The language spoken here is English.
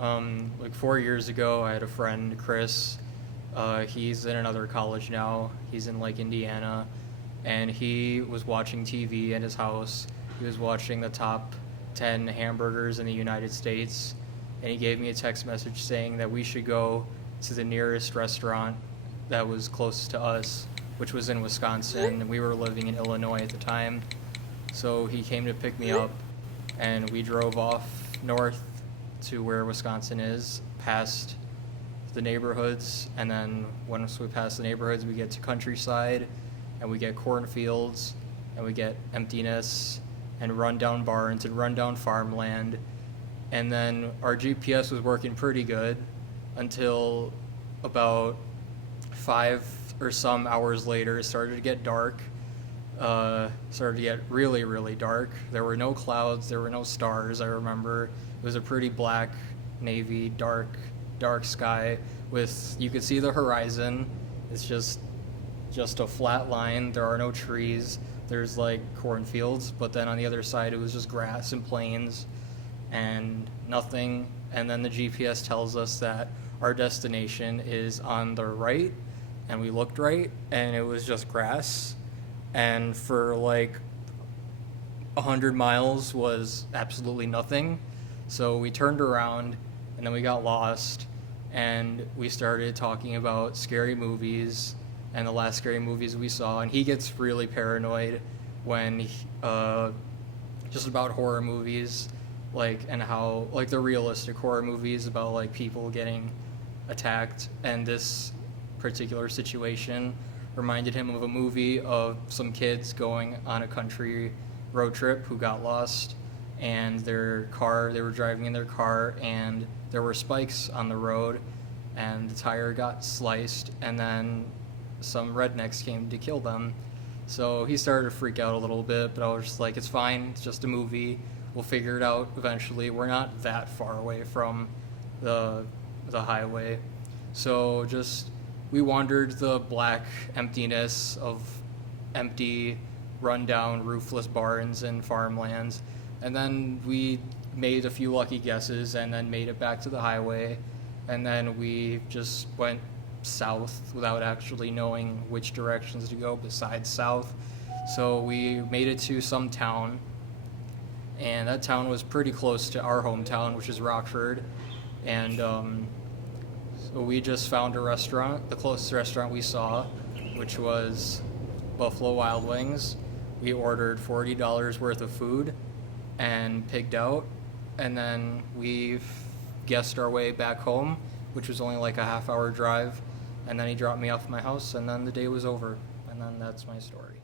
Like 4 years ago, I had a friend, Chris. He's in another college now. He's in like Indiana, and he was watching TV at his house. He was watching the top 10 hamburgers in the United States, and he gave me a text message saying that we should go to the nearest restaurant that was close to us, which was in Wisconsin, and we were living in Illinois at the time. So he came to pick me up, and we drove off north to where Wisconsin is, past the neighborhoods, and then once we pass the neighborhoods, we get to countryside, and we get cornfields, and we get emptiness, and rundown barns, and rundown farmland. And then our GPS was working pretty good until about 5 or some hours later. It started to get dark. Started to get really, really dark. There were no clouds, there were no stars, I remember. It was a pretty black, navy, dark sky with, you could see the horizon. It's just a flat line. There are no trees. There's like cornfields, but then on the other side it was just grass and plains and nothing. And then the GPS tells us that our destination is on the right, and we looked right, and it was just grass. And for like 100 miles was absolutely nothing. So we turned around, and then we got lost, and we started talking about scary movies and the last scary movies we saw. And he gets really paranoid when just about horror movies, like, and how like the realistic horror movies about like people getting attacked. And this particular situation reminded him of a movie of some kids going on a country road trip who got lost, and they were driving in their car, and there were spikes on the road, and the tire got sliced, and then some rednecks came to kill them. So he started to freak out a little bit, but I was just like, it's fine, it's just a movie, we'll figure it out eventually. We're not that far away from the highway. So we wandered the black emptiness of empty, rundown, roofless barns and farmlands, and then we made a few lucky guesses and then made it back to the highway, and then we just went south without actually knowing which directions to go besides south. So we made it to some town, and that town was pretty close to our hometown, which is Rockford. And so we just found a restaurant, the closest restaurant we saw, which was Buffalo Wild Wings. We ordered $40 worth of food and pigged out, and then we guessed our way back home, which was only like a half-hour drive. And then he dropped me off at my house, and then the day was over. And then that's my story.